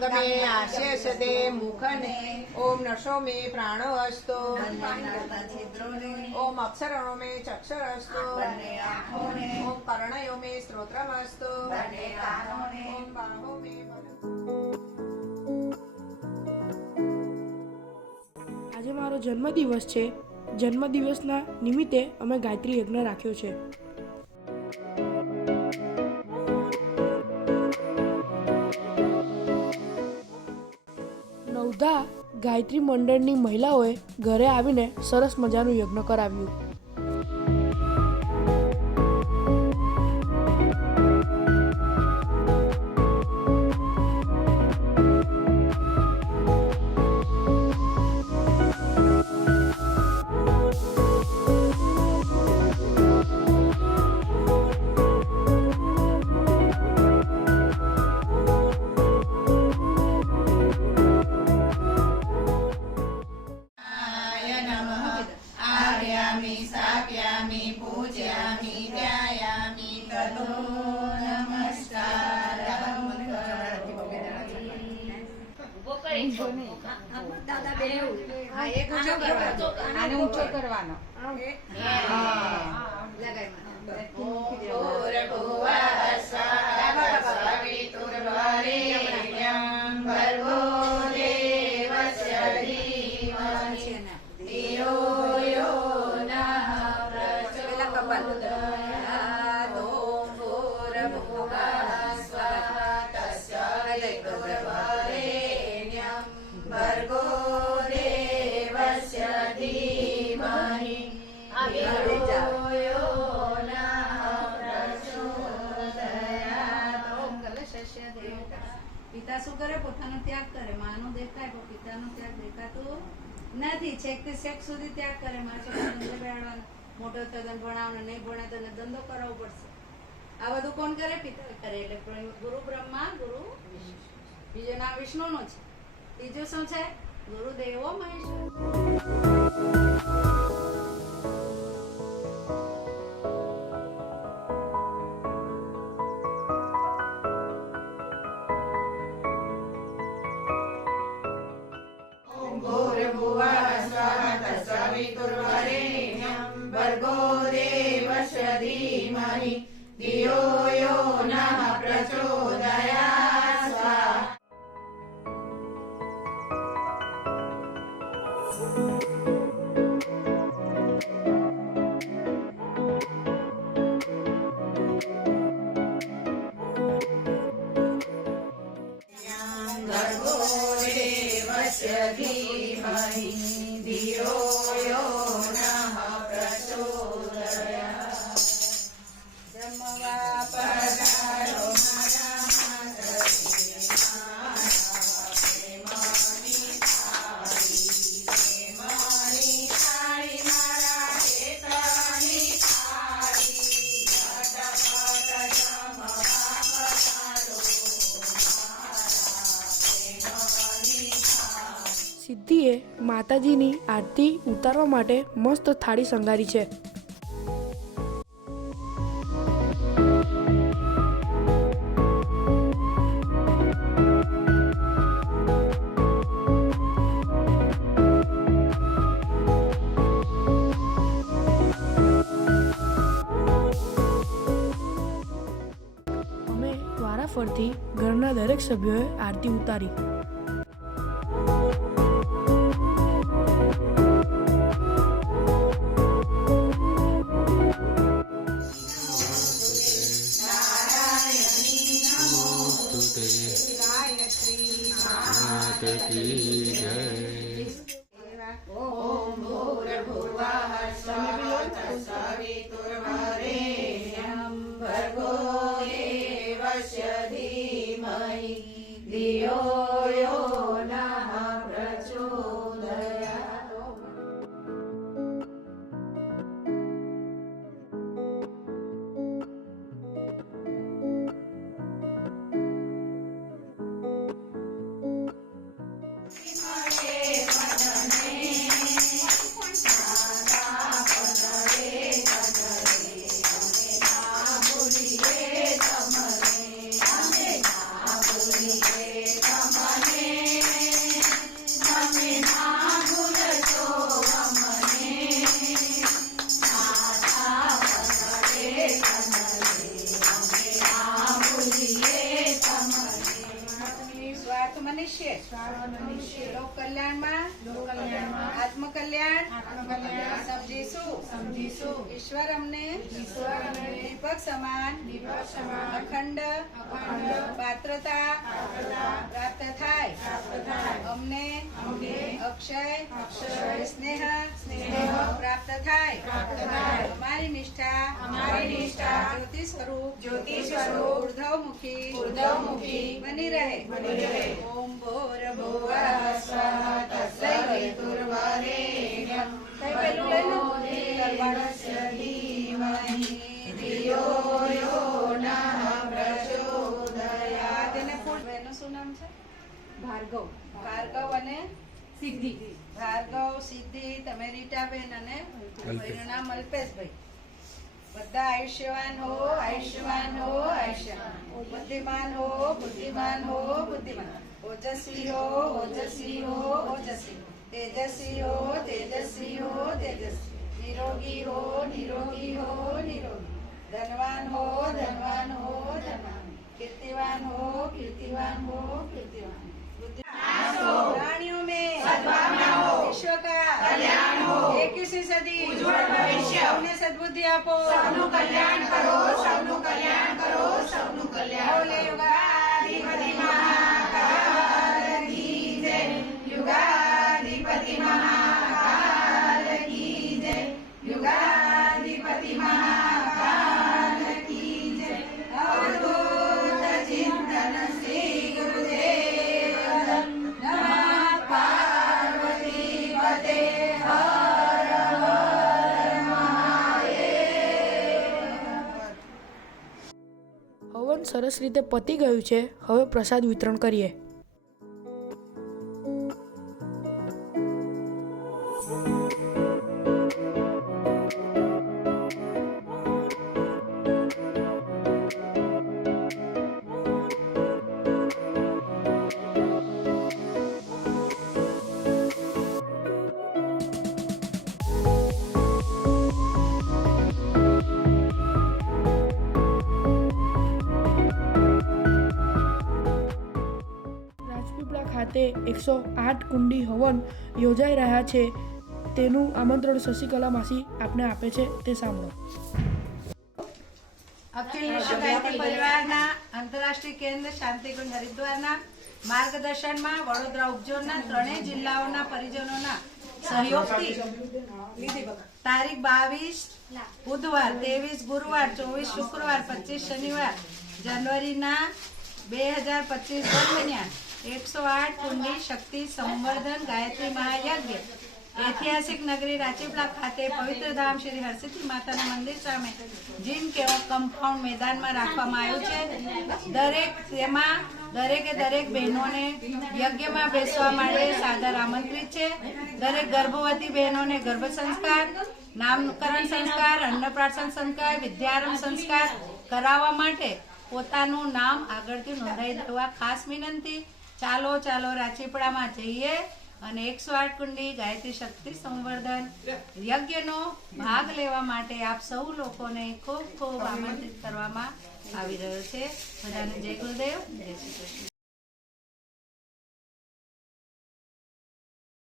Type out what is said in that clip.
अंग में आशेष दे मुखने ओम नशो में प्राणो अस्तु ओम अक्षरणों में चक्षर अस्तु ओम कर्णयों में श्रोत्रम अस्तु ओम बाहों में આજે મારો જન્મદિવસ છે। જન્મદિવસના નિમિત્તે અમે ગાયત્રી યજ્ઞ રાખ્યો છે। નવધા ગાયત્રી મંડળની મહિલાઓએ ઘરે આવીને સરસ મજાનું યજ્ઞ કરાવ્યું। स्थाप्यामि पूजयामि ध्यायामि ततो नमस्कारः। દાદા બે એક ઊંચો કરવાનો भर्गो देवस्य धीमहि धियो यो नः प्रचोदयात्। ॐ भूर्भुवः स्वः तस्मै वरेण्यं भर्गो देवस्य धीमहि धियो यो नः प्रचोदयात्। ॐ कलशस्य देवता પિતા શું કરે? પોતાનો ત્યાગ કરે। માનો દેખાય પણ પિતાનો ત્યાગ દેખાતો નથી। છેક થી છેક સુધી ત્યાગ કરે। મારા છોકરાને ધંધે બેહાડવાનો, મોટો તને ભણાવવાનો, નહીં ભણે તો એને ધંધો કરાવવો પડશે। આ બધું કોણ કરે? પિતા કરે। એટલે ગુરુ બ્રહ્મા, ગુરુ બીજું નામ વિષ્ણુનું છે। ત્રીજું શું છે? ગુરુદેવો મહેશ્વર। भर्गो देवस्य धीमहि धियो यो नः प्रचोदयात्। स्वाहा। भर्गो देवस्य धीमहि धियो यो नः प्रचोदयात्। जमवा पधारो माता સિદ્ધિએ માતાજીની આરતી ઉતારવા માટે મસ્ત થાળી શણગારી છે। અમે વારાફરતી ઘરના દરેક સભ્યોએ આરતી ઉતારી। ओम भूर्भुवः स्वः तत्सवितुर्वरेण्यं भर्गो देवस्य धीमहि धियो यो नः प्रचोदयात्। भूलिए तमने લોક કલ્યાણમાં આત્મકલ્યાણ સમજીશું. ઈશ્વર અમને દીપક સમાન અખંડ પાત્રતા પ્રાપ્ત થાય. અમને અક્ષય સ્નેહ પ્રાપ્ત થાય. અમારી નિષ્ઠા જ્યોતિ સ્વરૂપ ઉર્ધ્વમુખી બની રહે. ઓમ ભૂર્ભુવઃ સ્વઃ તત્સવિતુર્વરેણ્યં ભર્ગોદેવસ્ય ધીમહિ ધિયો યો નઃ પ્રચોદયાત. એને ફૂલ એનું શું નામ છે? ભાર્ગવ અને સિદ્ધિ. ભાર્ગવ, સિદ્ધિ, તમે રીટાબેન અને ભાઈનું નામ અલ્પેશભાઈ. બધા આયુષ્યવાન હો, આયુષ્યવાન હો, આયુષ્યવાન. બુદ્ધિમાન હો, બુદ્ધિમાન હો, બુદ્ધિમાન. ઓજસ્વી હો, ઓજસ્વી હો, ઓજસ્વી. તેજસ્વી હો, તેજસ્વી હો, તેજસ્વી. નિરોગી હો, નિરોગી હો, નિરોગી. ધનવાન હો, ધનવાન હો, ધનવાન. કીર્તિવાન હો, કીર્તિવાન હો, કીર્તિવાन. प्राणियों में सद्भावना हो, विश्व का कल्याण हो, 21वीं सदी उज्जवल भविष्य. अपने सद्बुद्धि आपो, सबनु कल्याण करो, सबनु कल्याण करो, सबनु कल्याण. बोले युगाधिपति महाकाल की जय, युगाधिपति महाकाल की जय, युगाधिपति महाकाल की जय. अवधूत चिंतन श्री गुरुदेव नमः पार्वती पते हर हर महादेव. હવન સરસ રીતે પતી ગયું છે. હવે પ્રસાદ વિતરણ કરીએ. રાજપીપળા ખાતે 108 કુંડી હવન યોજાઈ રહ્યા છે. તેનું આમંત્રણ શશિકલા માસી આપને આપે છે, તે સાંભળો. અખિલ વિશ્વ ગાયત્રી પરિવારના આંતરરાષ્ટ્રીય કેન્દ્ર શાંતિકુંજ હરિદ્વારના માર્ગદર્શનમાં વડોદરા ઉપઝોનના ત્રણેય જિલ્લાઓના પરિજનોના સહયોગથી તારીખ 22 બુધવાર, 23 ગુરુવાર, 24 શુક્રવાર, 25 શનિવાર જાન્યુઆરીના 2025 દરમિયાન 108 કુંડી શક્તિ સંવર્ધન ગાયત્રી મહાયજ્ઞ ઐતિહાસિક નગરી રાજપીપળા ખાતે પવિત્ર ધામ શ્રી હરસિદ્ધિ માતાના મંદિર સામે જીમ કેવો કમ્પાઉન્ડ મેદાનમાં રાખવામાં આવ્યું છે. દરેકે દરેક બહેનોને યજ્ઞમાં બેસવા માટે સાદર આમંત્રિત છે. દરેક ગર્ભવતી બહેનોને ગર્ભ સંસ્કાર, નામકરણ સંસ્કાર, અન્નપ્રાશન સંસ્કાર, વિદ્યારંભ સંસ્કાર કરાવવા માટે પોતાનું નામ આગળથી નોંધાઈ દેવા ખાસ વિનંતી. ચાલો રાજપીપળામાં જઈએ અને 108 કુંડી ગાયત્રી શક્તિ સંવર્ધન યજ્ઞનો ભાગ લેવા માટે આપ સૌ લોકોને ખૂબ ખૂબ આમંત્રિત કરવામાં આવી રહ્યો છે. બધાને જય ગુરુદેવ, જય શ્રી કૃષ્ણ.